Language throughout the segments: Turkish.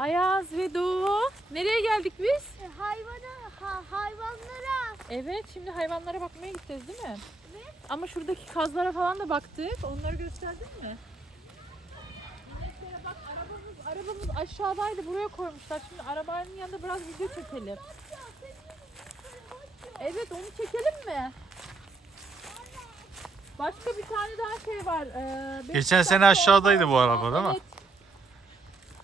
Ayaz ve Doğu. Nereye geldik biz? Hayvana, ha, hayvanlara. Evet şimdi hayvanlara bakmaya gideceğiz değil mi? Evet. Ama şuradaki kazlara falan da baktık. Onları gösterdin mi? İneklere bak arabamız, arabamız aşağıdaydı. Buraya koymuşlar. Şimdi arabanın yanında biraz video çekelim. Evet onu çekelim mi? Başka bir tane daha şey var. Ee, Geçen sene aşağıdaydı bu araba, değil mi? Evet.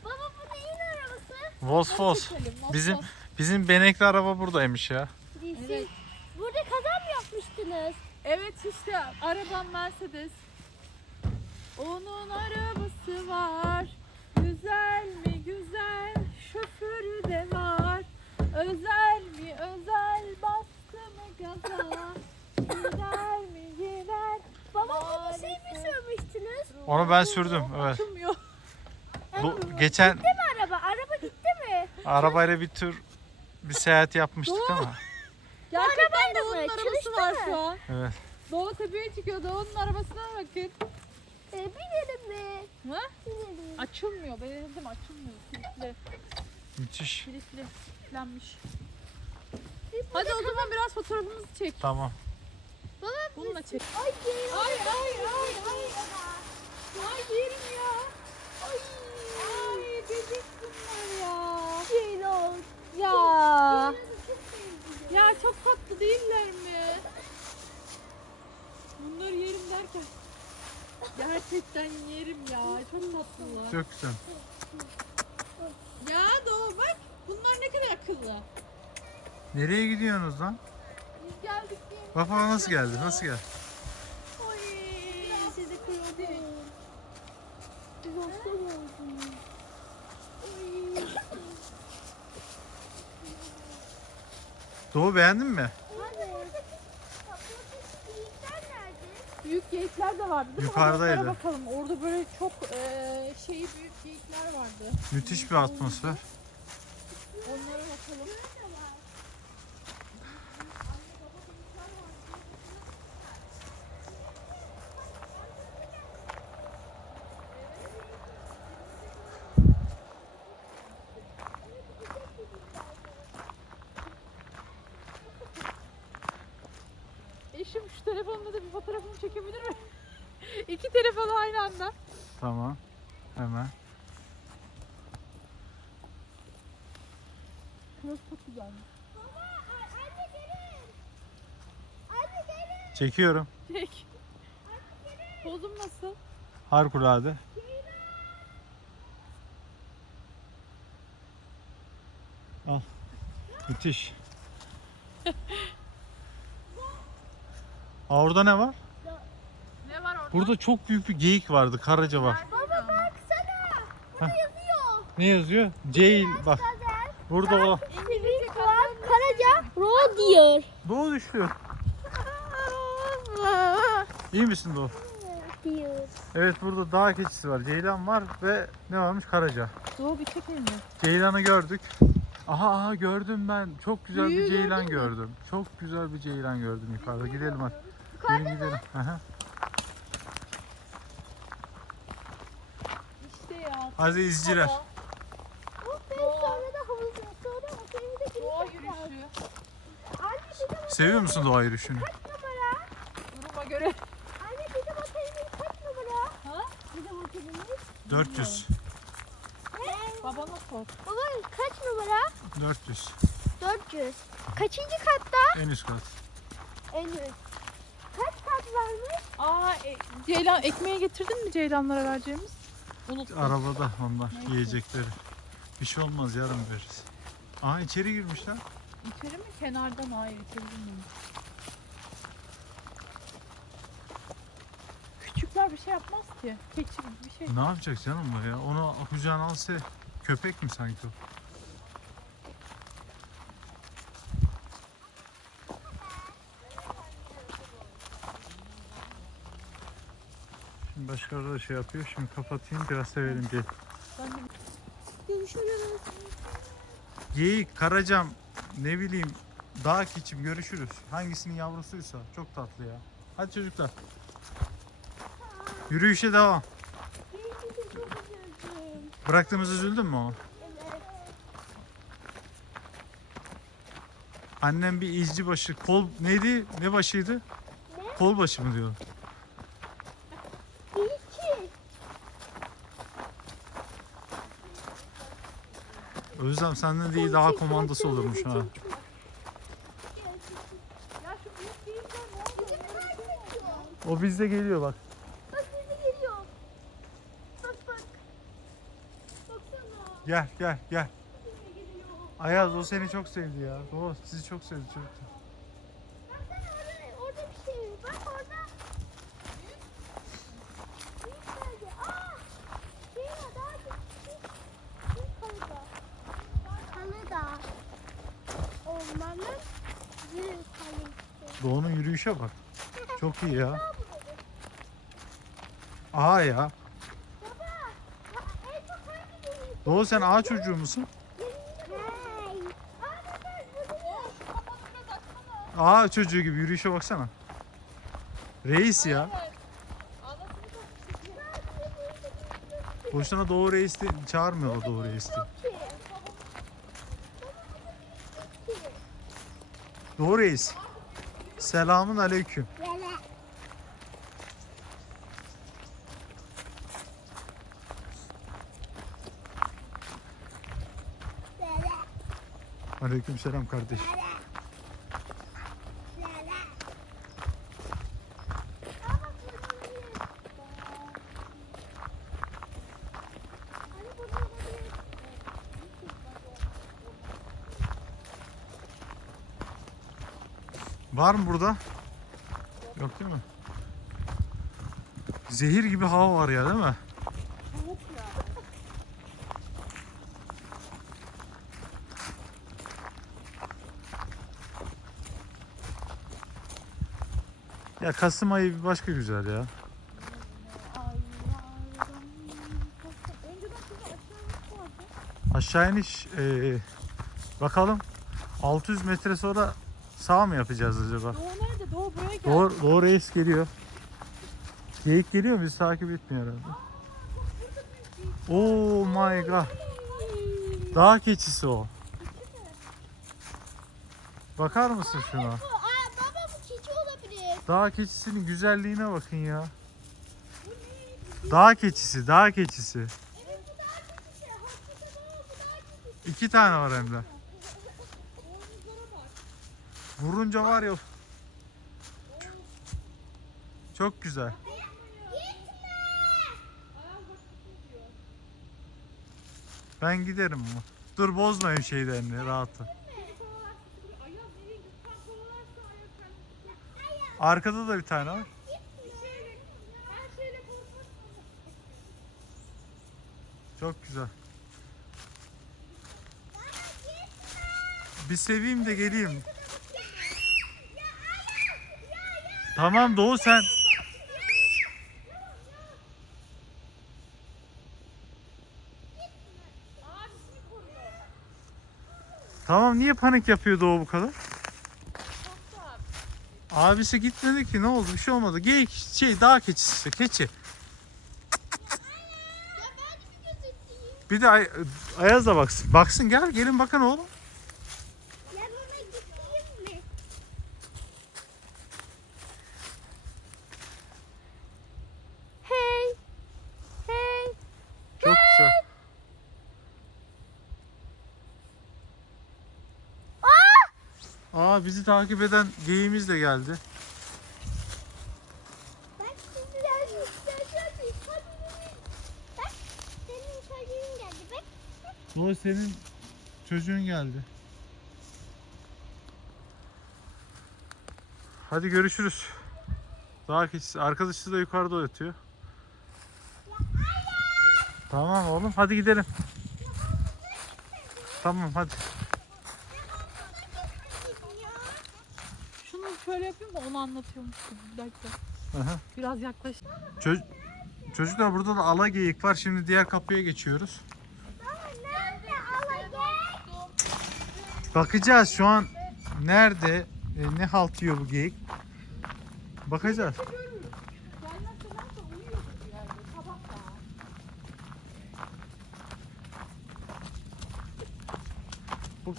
Baba bu neyin arabası? Vos Vos. Bizim bizim benekli araba buradaymış ya. Evet. Burada kaza mı yapmıştınız? Evet işte arabam Mercedes. Onun arabası var. Güzel mi güzel şoförü de var. Özel mi özel bastı mı gaza. Gider mi gider. Baba bunu şey mi sürmüştünüz? Onu ben sürdüm, evet. Açılmıyor. Bu geçen Gitti mi araba? Araba gitti mi? Arabayla bir tür bir seyahat yapmıştık Doğru. ama. Gerçekten arabayla Doğu'nun mı? arabası var şu an. Evet. Doğu tepeye çıkıyor. Doğu'nun arabasına bakın. E, binelim mi? Ha? Binelim. Açılmıyor. Ben dedim açılmıyor. Kilitli. Müthiş. Kilitli. Kilitlenmiş. Hadi o zaman biraz fotoğrafımızı çek. Tamam. Baba Bununla çek. Ay yerim. Ay ay ay ay. Ay yerim ya. Ay. Ay bebek bunlar ya. Ceylan. Ya. Ya çok tatlı değiller mi? Bunları yerim derken. Gerçekten yerim ya. Çok tatlılar. Çok güzel. Ya Doğu bak. Bunlar ne kadar akıllı. Nereye gidiyorsunuz lan? Biz geldik diye. Bak bak nasıl geldi? Nasıl geldi? Ay sizi kırıldı. Biz hasta olduk. Doğu beğendin mi? Büyük geyikler de vardı değil mi? Yukarıdaydı. Bakalım. Orada böyle çok eee şeyi büyük geyikler vardı. Müthiş bir atmosfer. Onlara bakalım. Eşim şu telefonla da bir fotoğrafımı çekebilir mi? İki telefonu aynı anda. Tamam. Hemen. Şurası çok güzelmiş. Anne gelin. Anne gelin. Çekiyorum. Çek. Pozum nasıl? Harikulade. Al. Müthiş. Aa, orada ne var? Ne var orada? Burada çok büyük bir geyik vardı. Karaca var. Baba baksana. Burada yazıyor. Ne yazıyor? Ceyl bak. Burada o. Sivil karaca ro diyor. Doğu düşüyor. İyi misin Doğu? Diyor. Evet burada dağ keçisi var. Ceylan var ve ne varmış? Karaca. Doğu bir çek elini. Ceylan'ı gördük. Aha aha gördüm ben. Çok güzel Büyüğü bir ceylan gördüm. Çok güzel bir ceylan gördüm yukarıda. Gidelim hadi. Gelin gidelim. Aha. İşte ya. Hadi izciler. Hava, Oh ben sonra da havuz sonra otelimize Doğa girip yürüyüşü. Anne bizim Seviyor musun doğa yürüyüşünü? numara. Duruma göre. Anne bizim otelimiz kaç numara? Ha? Bizim otelimiz. 400. Babana sor. Baba kaç numara? 400. 400. Kaçıncı katta? En üst kat. En üst. Varmış? Aa e, Ceylan ekmeği getirdin mi Ceylanlara vereceğimiz? Unuttum. Arabada onlar Neyse. yiyecekleri. Bir şey olmaz yarın veririz. Aha içeri girmişler. İçeri mi? Kenardan hayır içeri mi? Küçükler bir şey yapmaz ki. Keçi bir şey. Ne yapacak canım bu ya? Onu kucağına alsa köpek mi sanki o? Şimdi başkaları da şey yapıyor. Şimdi kapatayım biraz sevelim gel. Görüşürüz. Geyik, karacam, ne bileyim dağ keçim görüşürüz. Hangisinin yavrusuysa çok tatlı ya. Hadi çocuklar. Yürüyüşe devam. Bıraktığımız üzüldün mü o? Annem bir izci başı, kol neydi? Ne başıydı? Kol başı mı diyor? Özlem senden de iyi daha komandası olurmuş ha. Ya şu büyük geyikler ne oldu? O bizde geliyor bak. Bak bizi geliyor. Bak bak. Baksana. Gel gel gel. Ayaz o seni çok sevdi ya. O sizi çok sevdi çocuklar. Baksana orada, orada bir şey. Bak orada. Büyük geldi. Aa! Şey var daha küçük. Büyük kalıda. Kalıda. Ormanın büyük kalısı. Doğu'nun yürüyüşe bak. Çok iyi ya. Aha ya. Doğu sen ağa çocuğu musun? Ağa çocuğu gibi yürüyüşe baksana. Reis ya. Boşuna Doğu Reis de çağırmıyorlar Doğu Reis diye. Doğu Reis. Selamun aleyküm. Aleyküm selam kardeş. Var mı burada? Yok değil mi? Zehir gibi hava var ya değil mi? Ya Kasım ayı bir başka güzel ya. Aşağı iniş eee, bakalım 600 metre sonra sağ mı yapacağız acaba? Doğu nerede? Doğu buraya geldi. Doğru, doğru reis geliyor. Geyik geliyor mu? Bizi takip etmiyor herhalde. Oh my god. Dağ keçisi o. Bakar mısın şuna? Aa baba bu keçi olabilir. Dağ keçisinin güzelliğine bakın ya. Dağ keçisi, dağ keçisi. Evet bu daha keçisi. Hakikaten o bu daha keçisi. İki tane var hem de. Vurunca var ya. Çok güzel. Ben giderim ama. Dur bozmayın şeylerini rahatı. Arkada da bir tane var. Çok güzel. Bir seveyim de geleyim. Tamam Doğu sen. Tamam niye panik yapıyor Doğu bu kadar? Abisi gitmedi ki ne oldu bir şey olmadı. Geyik şey dağ keçisi işte keçi. Bir de Ay- Ayaz da baksın. Baksın gel gelin bakın oğlum. Yanına gideyim mi? Hey. Hey. Çok güzel. Aa bizi takip eden geyiğimiz de geldi. Bak. Geldi. Hadi. Bak senin çocuğun geldi. Bak. Doğu senin çocuğun geldi. Hadi görüşürüz. Dağ keçisi. Arkadaşı da yukarıda yatıyor. Tamam oğlum hadi gidelim. Tamam hadi. Şöyle yapayım da onu anlatıyormuş gibi. Bir dakika. Aha. Biraz yaklaş. Ço- Çocuklar burada da ala geyik var. Şimdi diğer kapıya geçiyoruz. Bakacağız şu an nerede e, ne halt yiyor bu geyik. Bakacağız. Bu-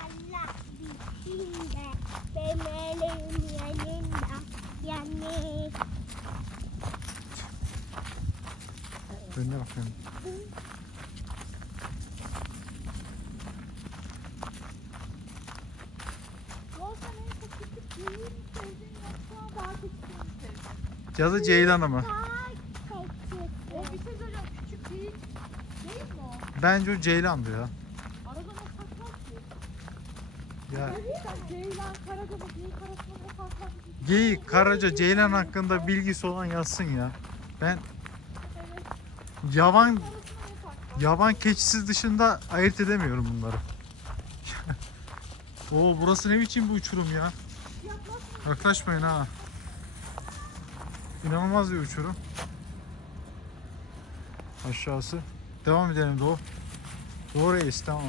Önüne bakıyorum. Volkan en çok küçük büyüğü mü sevdin yoksa daha küçüğü mü sevdin? Ya da Ceylan'ı mı? Bence o Ceylan'dı ya. Ya? Geyik, Karaca, Ceylan hakkında bilgisi olan yazsın ya. Ben Yavan yaban keçisiz dışında ayırt edemiyorum bunları. Oo burası ne biçim bir uçurum ya. Yaklaşmayın ha. İnanılmaz bir uçurum. Aşağısı. Devam edelim Doğu. Doğu reis devam.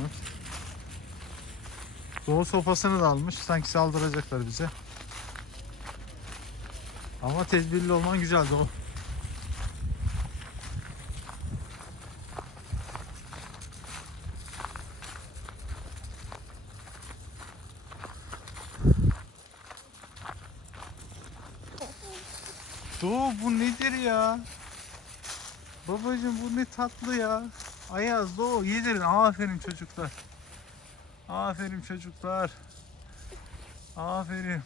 Doğu sopasını da almış. Sanki saldıracaklar bize. Ama tedbirli olman güzel. Doğu bu nedir ya? Babacım bu ne tatlı ya. Ayaz Doğu yedirin. Aferin çocuklar. Aferin çocuklar. Aferin.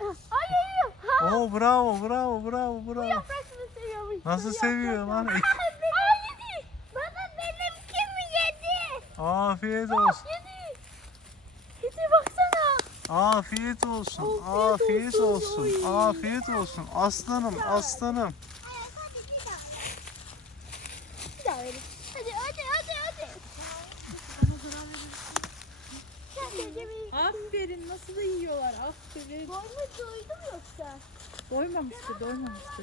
Ay ay ay. Oo bravo bravo bravo bravo. Yaprakını seviyormuş. Nasıl seviyor lan? Aa yedi. Baba benimki mi yedi? Afiyet olsun. Yedi. Yedi. Afiyet olsun. Afiyet olsun. Afiyet olsun. Aslanım aslanım. Hadi bir daha. Bir daha verin. Hadi hadi hadi. Aferin nasıl da yiyorlar aferin. Boynu doydu mu yoksa? Doymamıştı doymamıştı.